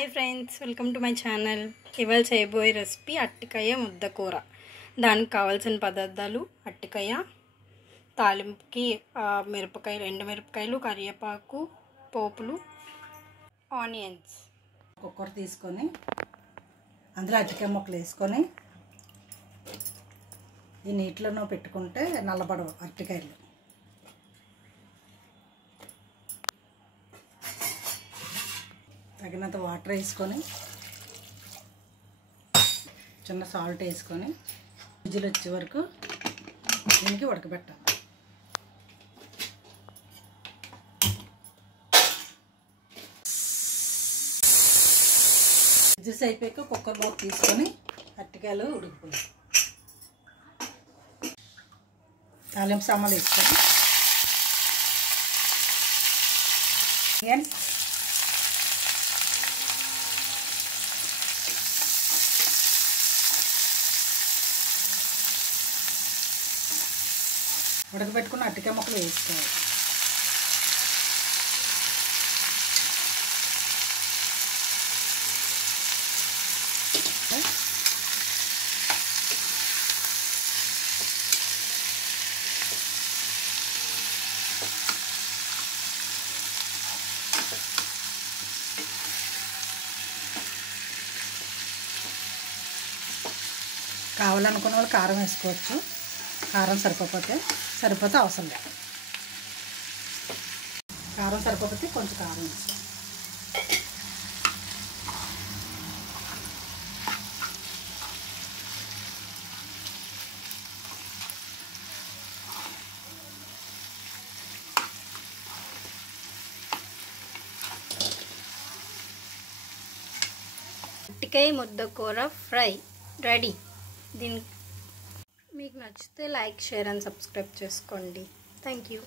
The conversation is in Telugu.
Hi friends, welcome to my channel. ఇవాళ చేయబోయే రెసిపీ అరటికాయ ముద్దకూర. దానికి కావాల్సిన పదార్థాలు: అరటికాయ, తాలింపుకి మిరపకాయలు, ఎండుమిరపకాయలు, కరివేపాకు, పోపులు, ఆనియన్స్. కుక్కర్ తీసుకొని అందులో అరటికాయ ముక్కలు వేసుకొని ఈ నీటిలోనూ పెట్టుకుంటే నల్లబడవు అరటికాయలు. తగినంత వాటర్ వేసుకొని చిన్న సాల్ట్ వేసుకొని విజిల్ వచ్చే వరకు దీనికి ఉడకబెట్టాలి. విజిల్స్ అయిపోయాక కుక్కర్లో తీసుకొని అరటికాయలు ఉడికిపోయి తాలింపు సామాన్లు వేసుకొని ఉడకబెట్టుకున్న అరటికాయ ముక్కలు వేసుకోవాలి. కావాలనుకున్న వాళ్ళు కారం వేసుకోవచ్చు. కారం సరిపోతే అవసరం లేదు. కారం సరిపోతే కొంచెం కారం వేసుకో. అరటికాయ ముద్దకూర ఫ్రై రెడీ. మీకు నచ్చితే లైక్, షేర్ అండ్ సబ్స్క్రైబ్ చేసుకోండి. Thank you.